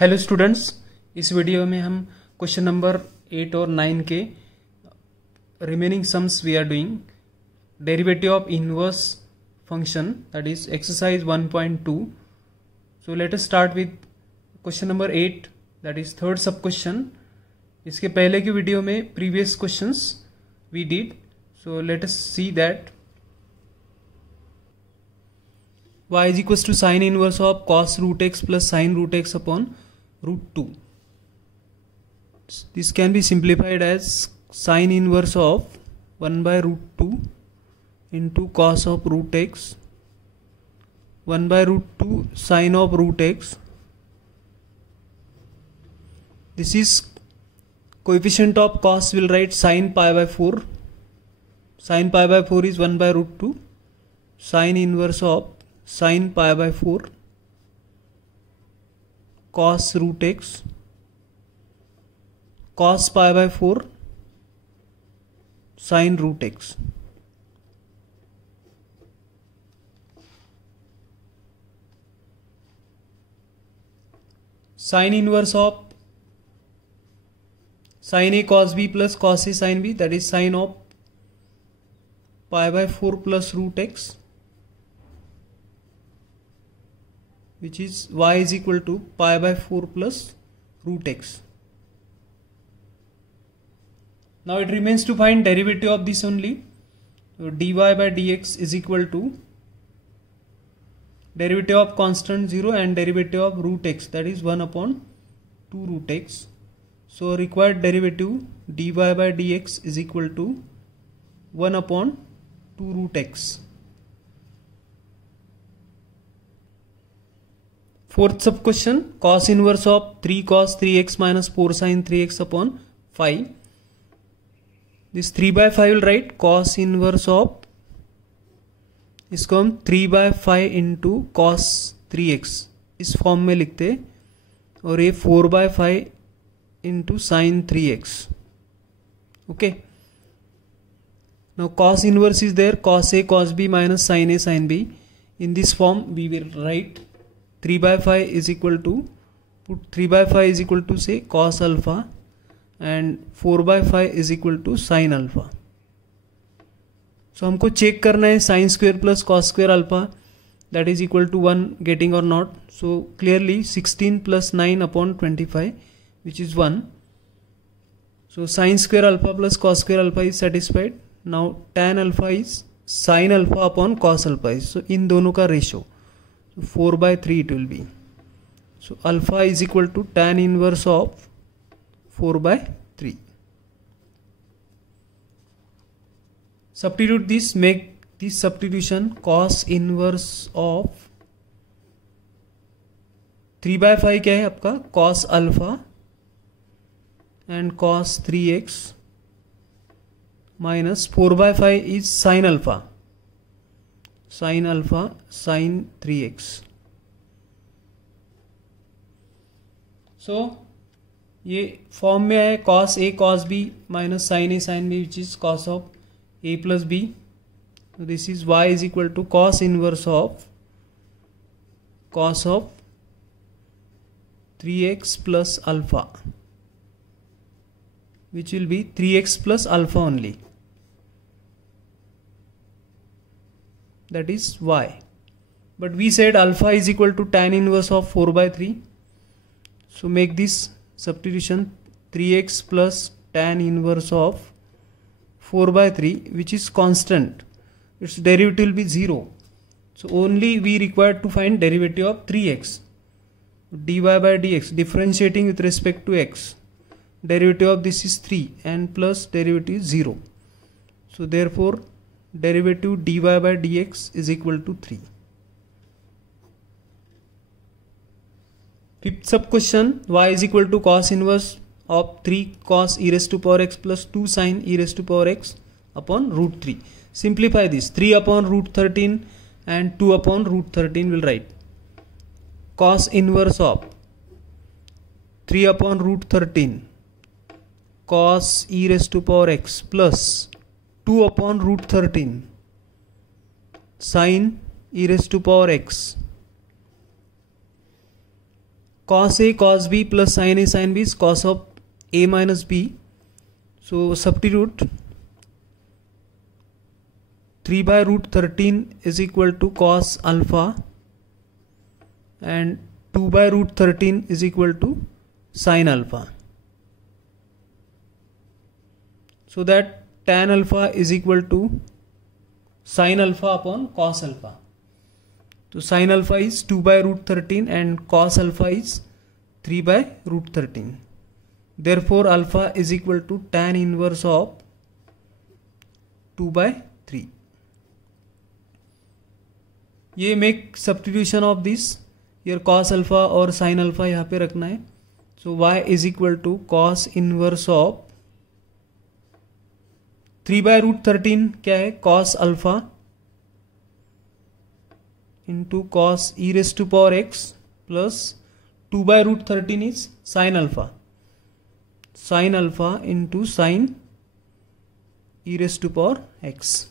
Hello students, इस video में हम क्वेश्चन नंबर 8 और 9 के remaining sums we are doing derivative of inverse function, that is exercise 1.2. So let us start with question number 8, that is third sub question. इसके पहले की video में previous questions we did, so let us see that y is equals to sin inverse of cos root x plus sin root x upon root 2. This can be simplified as sin inverse of 1 by root 2 into cos of root x, 1 by root 2 sin of root x. This is coefficient of cos, will write sin pi by 4. Sin pi by 4 is 1 by root 2. Sin inverse of sin pi by 4 cos root x, cos pi by 4 sin root x. Sin inverse of sin a cos b plus cos a sin b, that is sin of pi by 4 plus root x, which is y is equal to pi by 4 plus root x. Now it remains to find derivative of this only. So dy by dx is equal to derivative of constant 0 and derivative of root x, that is 1 upon 2 root x. So required derivative dy by dx is equal to 1 upon 2 root x. Fourth sub question, cos inverse of 3 cos 3x minus 4 sin 3x upon 5. This 3 by 5 will write cos inverse of, इसको हम 3 by 5 into cos 3x इस form में लिखते, और ये 4 by 5 into sin 3x. Okay. Now cos inverse is there, cos a cos b minus sin a sin b. In this form we will write 3 by 5 is equal to, put 3 by 5 is equal to say cos alpha, and 4 by 5 is equal to sin alpha. So हमको check करना है sin square plus cos square alpha, that is equal to 1 getting or not. So clearly 16 plus 9 upon 25, which is 1. So sin square alpha plus cos square alpha is satisfied. Now tan alpha is sin alpha upon cos alpha is, so इन दोनों का ratio 4 by 3 it will be. So alpha is equal to tan inverse of 4 by 3. Substitute this, make this substitution cos inverse of 3 by 5 क्या है आपका cos alpha and cos 3x minus 4 by 5 is sin alpha sin 3x. So ये form में है cos a cos b minus sin a sin b, which is cos of a plus b. So this is y is equal to cos inverse of 3x plus alpha, which will be 3x plus alpha only, that is y. But we said alpha is equal to tan inverse of 4 by 3. So make this substitution 3x plus tan inverse of 4 by 3, which is constant. Its derivative will be 0. So only we required to find derivative of 3x. dy by dx, differentiating with respect to x. Derivative of this is 3 and plus derivative is 0. So therefore derivative dy by dx is equal to 3. Fifth sub question, y is equal to cos inverse of 3 cos e raised to power x plus 2 sin e raised to power x upon root 3. Simplify this, 3 upon root 13 and 2 upon root 13 will write cos inverse of 3 upon root 13 cos e raised to power x plus 2 upon root 13 sin e raised to power x cos A cos B plus sin A sin B is cos of A minus B. So substitute 3 by root 13 is equal to cos alpha and 2 by root 13 is equal to sin alpha. So that tan alpha is equal to sin alpha upon cos alpha. So sin alpha is 2 by root 13 and cos alpha is 3 by root 13. Therefore alpha is equal to tan inverse of 2 by 3. ये make substitution of this, यर cos alpha और sin alpha यहाँ पे रखना है. So y is equal to cos inverse of 3 by root 13 क्या है, cos alpha into cos e raise to power x plus 2 by root 13 is sin alpha, sin alpha into sin e raise to power x.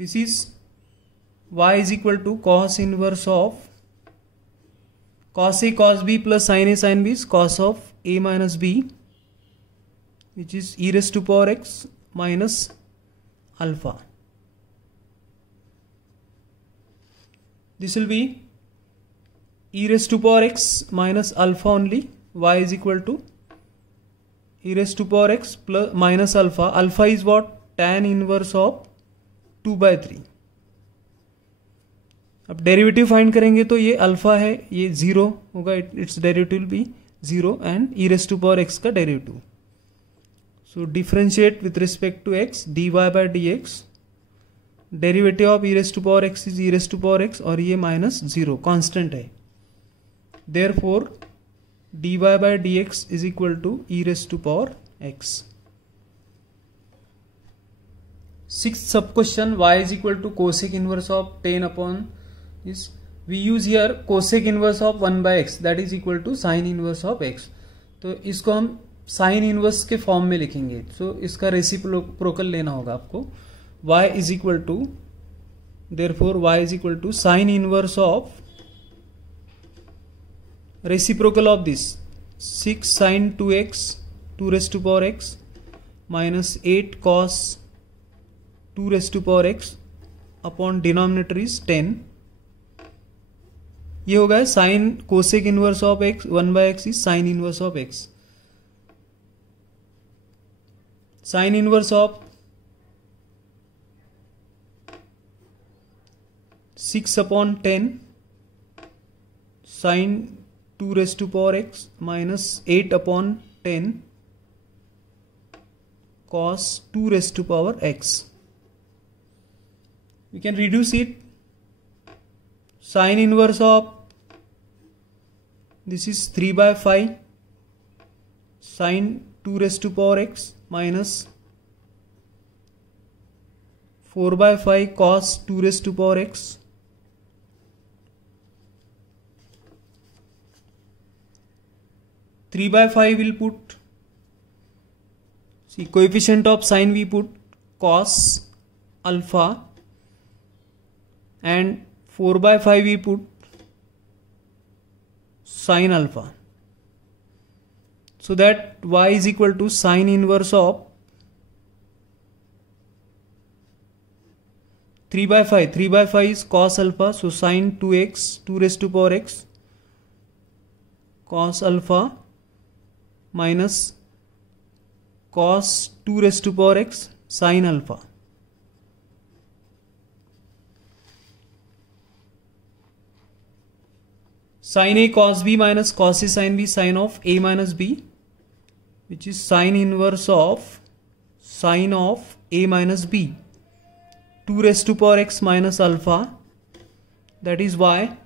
This is y is equal to cos inverse of cos A cos B plus sin A sin B is cos of A minus B, which is e raised to power x minus alpha. This will be e raised to power x minus alpha only. Y is equal to e raised to power x plus minus alpha. Alpha is what? Tan inverse of 2 by 3. अब derivative find करेंगे तो ये alpha है, ये zero होगा, its derivative be zero and e raise to power x का derivative. So differentiate with respect to x, d y by d x, derivative of e raise to power x is e raise to power x और ये minus zero constant है. Therefore d y by d x is equal to e raise to power x. Sixth sub question, y is equal to cosec inverse of 10 upon this. We use here cosec inverse of 1 by x that is equal to sin inverse of x. तो इसको हम sin inverse के form में लिखेंगे. तो इसका reciprocal लेना होगा आपको. y is equal to, therefore y is equal to sin inverse of reciprocal of this 6 sin 2x 2 raised to power x minus 8 cos 2 raised to power x upon denominator is 10. ये होगा sine cosec inverse of x 1 by x is sine inverse of x. Sine inverse of 6 upon 10 sine 2 raise to power x minus 8 upon 10 cos 2 raise to power x. We can reduce it. Sin inverse of this is 3 by 5 sin 2 raised to power x minus 4 by 5 cos 2 raised to power x. Three by 5 will put, see coefficient of sin we put cos alpha and 4 by 5 we put sin alpha. So that y is equal to sin inverse of 3 by 5. 3 by 5 is cos alpha, so sin 2x 2 raised to power x cos alpha minus cos 2 raised to power x sin alpha. Sin A cos B minus cos A sin B sin of A minus B, which is sin inverse of sin of A minus B 2 raised to power x minus alpha, that is y,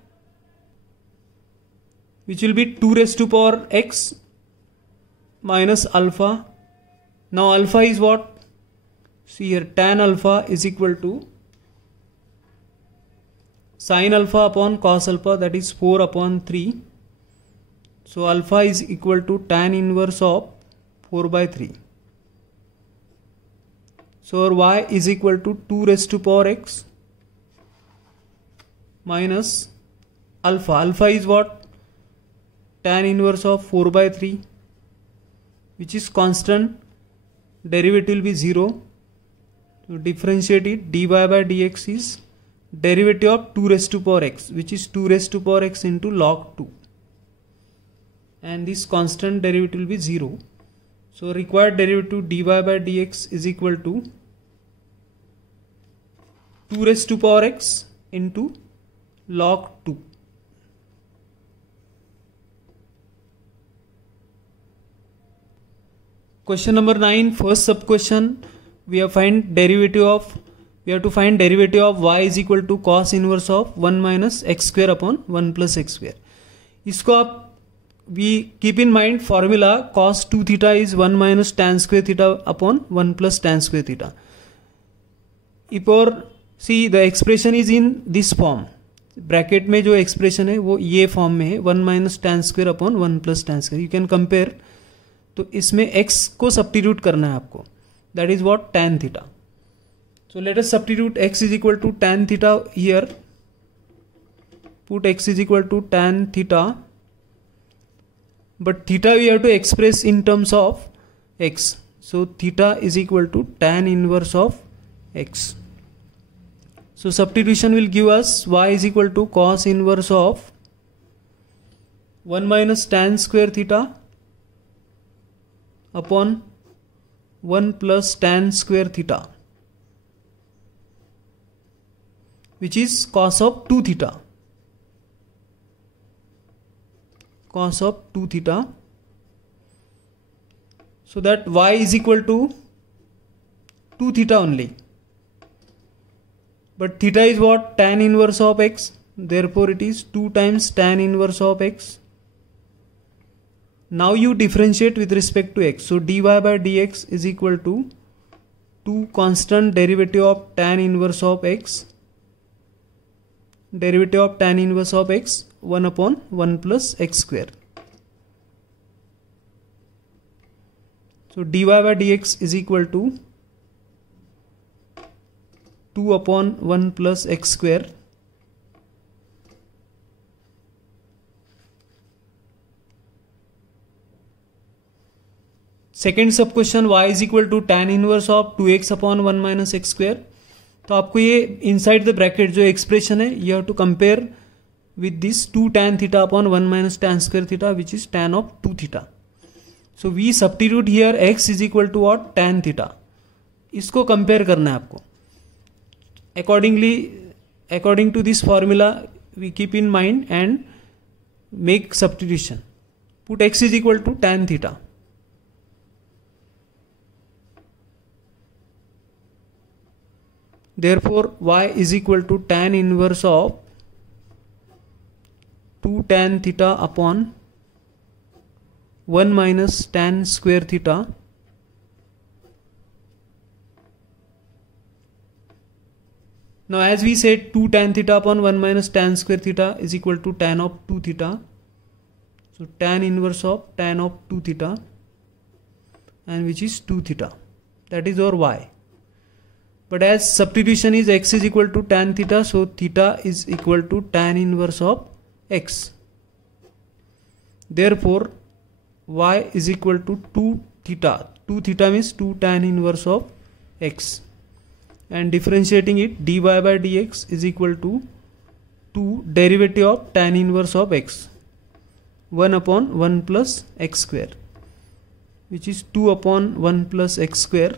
which will be 2 raised to power x minus alpha. Now alpha is what? See here, tan alpha is equal to sin alpha upon cos alpha, that is 4 upon 3. So alpha is equal to tan inverse of 4 by 3. So our y is equal to 2 raised to power x minus alpha. Alpha is what? Tan inverse of 4 by 3, which is constant. Derivative will be 0. To differentiate it, dy by dx is derivative of 2 raised to power x, which is 2 raised to power x into log 2. And this constant derivative will be 0. So required derivative dy by dx is equal to 2 raised to power x into log 2. Question number 9, first sub question, we have to find derivative of y is equal to cos inverse of 1 minus x square upon 1 plus x square. इसको आप we keep in mind formula cos 2 theta is 1 minus tan square theta upon 1 plus tan square theta. If or see the expression is in this form, bracket में जो expression है वो ये form में है 1 minus tan square upon 1 plus tan square. You can compare. तो इसमें x को सब्स्टिट्यूट करना है आपको, that is what tan theta. So let us substitute x is equal to tan theta here. Put x is equal to tan theta, but theta we have to express in terms of x. So theta is equal to tan inverse of x. So substitution will give us y is equal to cos inverse of 1 minus tan square theta upon 1 plus tan square theta, which is cos of 2 theta. Cos of 2 theta. So that y is equal to 2 theta only. But theta is what? Tan inverse of x. Therefore it is 2 times tan inverse of x. Now you differentiate with respect to x. So dy by dx is equal to 2 constant derivative of tan inverse of x. Derivative of tan inverse of x 1 upon 1 plus x square. So dy by dx is equal to 2 upon 1 plus x square. Second sub question, y is equal to tan inverse of 2x upon 1 minus x square. तो आपको ये inside the bracket जो expression है you have to compare with this 2 tan theta upon 1 minus tan square theta, which is tan of 2 theta. So we substitute here x is equal to what? Tan theta. इसको compare करना है आपको. According to this formula we keep in mind and make substitution. Put x is equal to tan theta. Therefore y is equal to tan inverse of 2 tan theta upon 1 minus tan square theta now as we said 2 tan theta upon 1 minus tan square theta is equal to tan of 2 theta. So tan inverse of tan of 2 theta, and which is 2 theta, that is our y. But as substitution is x is equal to tan theta, so theta is equal to tan inverse of x. Therefore y is equal to 2 theta. 2 theta means 2 tan inverse of x, and differentiating it dy by dx is equal to 2 derivative of tan inverse of x 1 upon 1 plus x square, which is 2 upon 1 plus x square.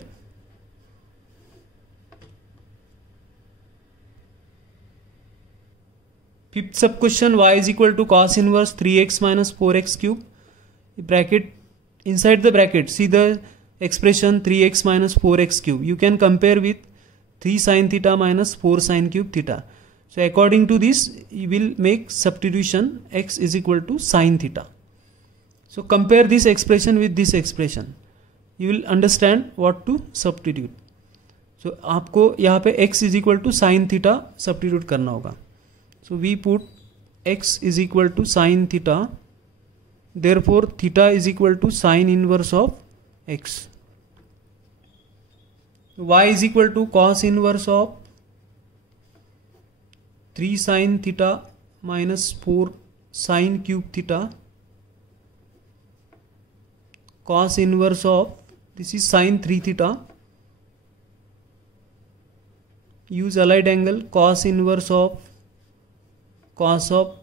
Fifth sub question, y is equal to cos inverse 3x minus 4x cube. Bracket, inside the bracket see the expression 3x minus 4x cube. You can compare with 3 sin theta minus 4 sin cube theta. So according to this you will make substitution x is equal to sin theta. So compare this expression with this expression, you will understand what to substitute. So आपको यहाँ पे x is equal to sin theta substitute करना होगा. So we put x is equal to sin theta. Therefore theta is equal to sin inverse of x. Y is equal to cos inverse of 3 sin theta minus 4 sine cube theta cos inverse of, this is sine 3 theta, use allied angle cos inverse of cos of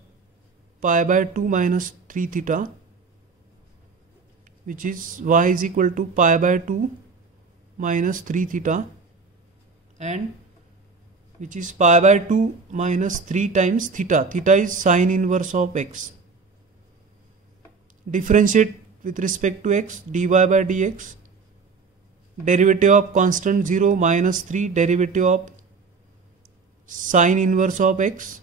pi by 2 minus 3 theta, which is y is equal to pi by 2 minus 3 theta, and which is pi by 2 minus 3 times theta. Theta is sine inverse of x. Differentiate with respect to x, dy by dx, derivative of constant 0 minus 3 derivative of sine inverse of x,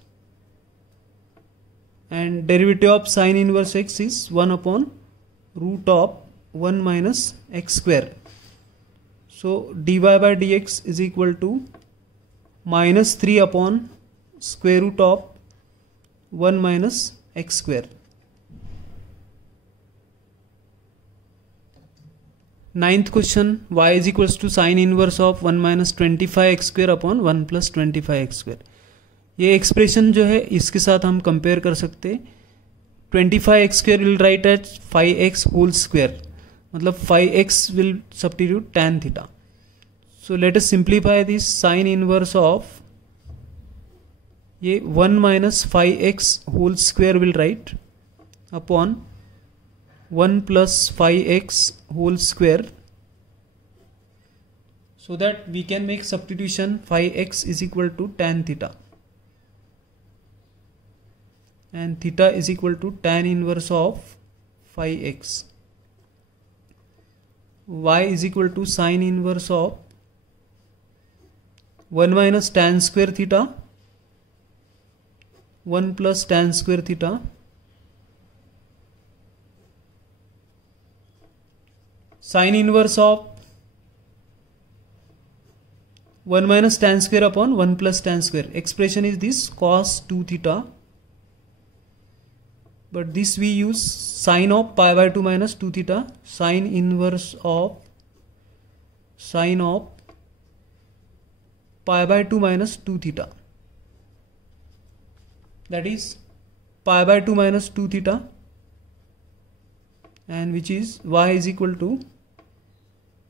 and derivative of sine inverse x is 1 upon root of 1 minus x square. So dy by dx is equal to minus 3 upon square root of 1 minus x square. Ninth question, y is equals to sine inverse of 1 minus 25x square upon 1 plus 25x square. ये expression जो है इसके साथ हम compare कर सकते. 25x square will write as 5x whole square, मतलब 5x will substitute tan theta. So let us simplify this. Sine inverse of ये 1 minus 5x whole square will write upon 1 plus 5x whole square, so that we can make substitution 5x is equal to tan theta, and theta is equal to tan inverse of 5x. Y is equal to sine inverse of 1 minus tan square theta 1 plus tan square theta sine inverse of 1 minus tan square upon 1 plus tan square. Expression is this cos 2 theta, but this we use sine of pi by 2 minus 2 theta, sine inverse of sine of pi by 2 minus 2 theta, that is pi by 2 minus 2 theta, and which is y is equal to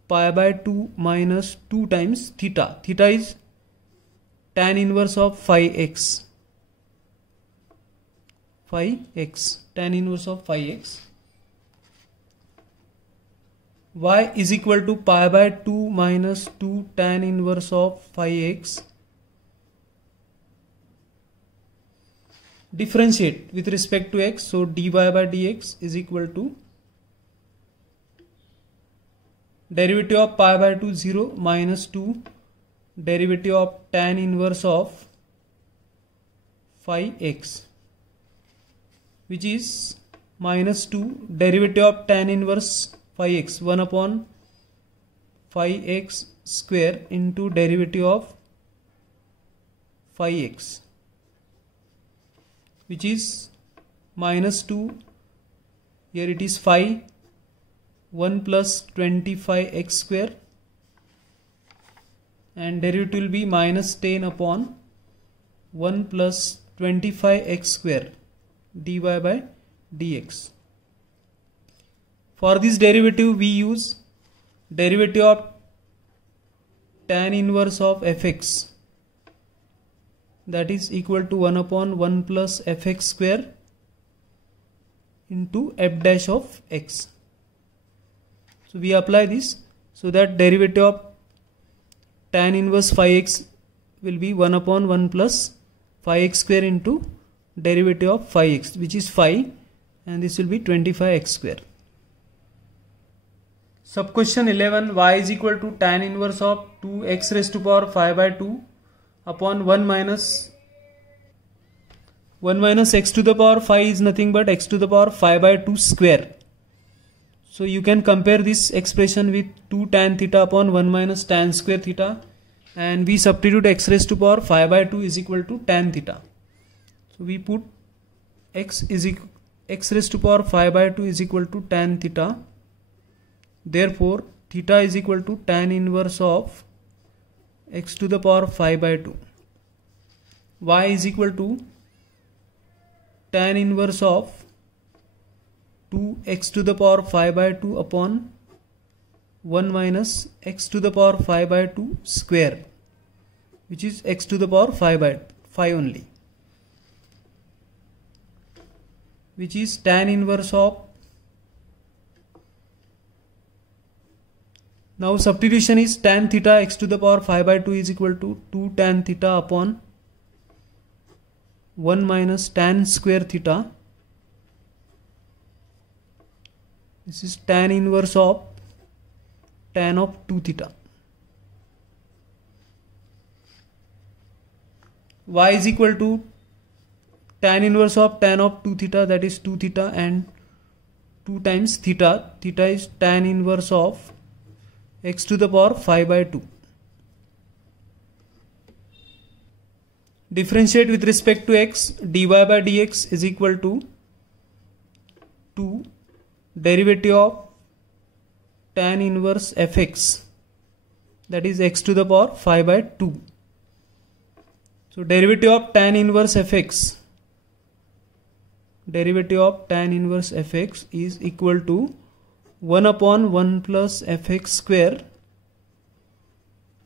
pi by 2 minus 2 times theta. Theta is tan inverse of 5x, tan inverse of 5x. Y is equal to pi by 2 minus 2 tan inverse of 5x. Differentiate with respect to x, so dy by dx is equal to derivative of pi by 2 0 minus 2 derivative of tan inverse of 5x, which is minus 2 derivative of tan inverse 5x 1 upon 5x square into derivative of 5x, which is minus 2, here it is 5, 1 plus 25x square, and derivative will be minus 10 upon 1 plus 25x square dy by dx. For this derivative we use derivative of tan inverse of fx, that is equal to 1 upon 1 plus fx square into f dash of x. So we apply this, so that derivative of tan inverse 5x will be 1 upon 1 plus 5x square into derivative of 5x, which is 5, and this will be 25x square. Sub question 11, y is equal to tan inverse of 2x raised to power 5 by 2 upon 1 minus x to the power 5 is nothing but x to the power 5 by 2 square. So you can compare this expression with 2 tan theta upon 1 minus tan square theta, and we substitute x raised to power 5 by 2 is equal to tan theta. So we put x raised to power 5 by 2 is equal to tan theta. Therefore theta is equal to tan inverse of x to the power 5 by 2. Y is equal to tan inverse of 2x to the power 5 by 2 upon 1 minus x to the power 5 by 2 square, which is x to the power 5 by 5 only, which is tan inverse of, now substitution is tan theta x to the power 5 by 2 is equal to 2 tan theta upon 1 minus tan square theta. This is tan inverse of tan of 2 theta. Y is equal to tan inverse of tan of 2 theta, that is 2 theta, and 2 times theta. Theta is tan inverse of x to the power 5 by 2. Differentiate with respect to x, dy by dx is equal to 2 derivative of tan inverse fx, that is x to the power 5 by 2. So derivative of tan inverse fx, derivative of tan inverse fx is equal to 1 upon 1 plus fx square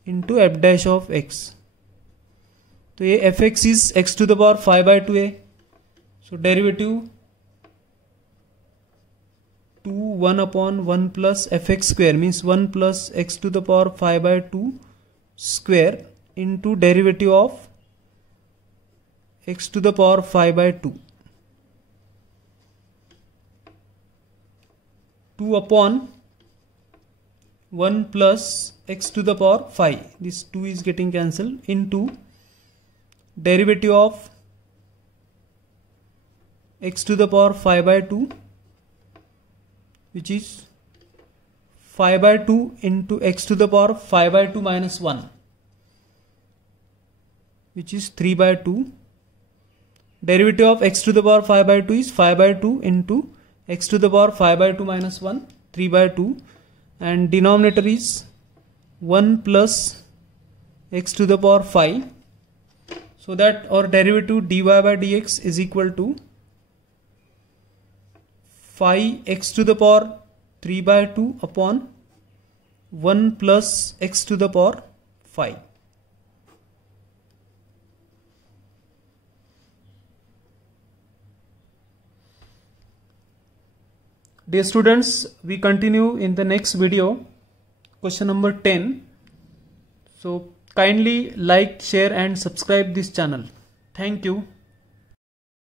into f dash of x. तो ये fx is x to the power 5 by 2 है. So derivative 2 1 upon 1 plus fx square means 1 plus x to the power 5 by 2 square into derivative of x to the power 5 by 2. 2 upon 1 plus x to the power 5, this 2 is getting cancelled, into derivative of x to the power 5 by 2, which is 5 by 2 into x to the power 5 by 2 minus 1, which is 3 by 2. Derivative of x to the power 5 by 2 is 5 by 2 into x to the power 5 by 2 minus 1, 3 by 2, and denominator is 1 plus x to the power 5, so that our derivative dy by dx is equal to 5x to the power 3 by 2 upon 1 plus x to the power 5. Dear students, we continue in the next video, question number 10. So kindly like, share and subscribe this channel. Thank you.